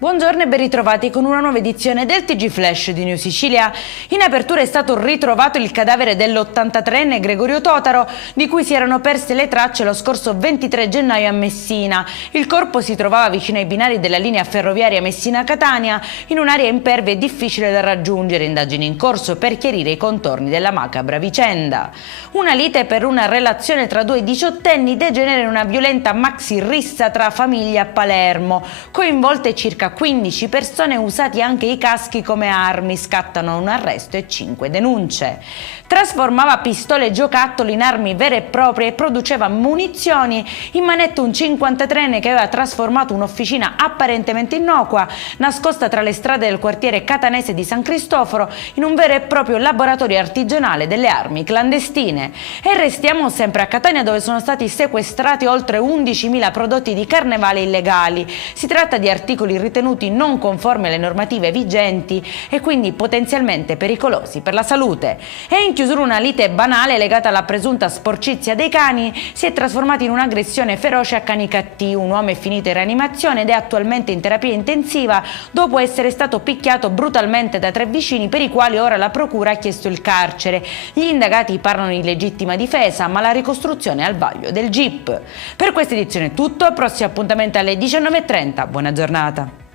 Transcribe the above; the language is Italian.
Buongiorno e ben ritrovati con una nuova edizione del TG Flash di New Sicilia. In apertura è stato ritrovato il cadavere dell'83enne Gregorio Totaro, di cui si erano perse le tracce lo scorso 23 gennaio a Messina. Il corpo si trovava vicino ai binari della linea ferroviaria Messina-Catania, in un'area impervia e difficile da raggiungere. Indagini in corso per chiarire i contorni della macabra vicenda. Una lite per una relazione tra due diciottenni degenera in una violenta maxi rissa tra famiglie a Palermo. Coinvolte circa 15 persone, usati anche i caschi come armi, scattano un arresto e 5 denunce. Trasformava pistole e giocattoli in armi vere e proprie e produceva munizioni. In manetto un 53enne che aveva trasformato un'officina apparentemente innocua, nascosta tra le strade del quartiere catanese di San Cristoforo, in un vero e proprio laboratorio artigianale delle armi clandestine. E restiamo sempre a Catania, dove sono stati sequestrati oltre 11.000 prodotti di carnevale illegali. Si tratta di articoli ritenuti non conformi alle normative vigenti e quindi potenzialmente pericolosi per la salute. E in chiusura una lite banale legata alla presunta sporcizia dei cani si è trasformata in un'aggressione feroce a cani cattivi. Un uomo è finito in rianimazione ed è attualmente in terapia intensiva dopo essere stato picchiato brutalmente da 3 vicini, per i quali ora la procura ha chiesto il carcere. Gli indagati parlano di legittima difesa, ma la ricostruzione è al vaglio del GIP. Per questa edizione è tutto, prossimo appuntamento alle 19:30. Buona giornata.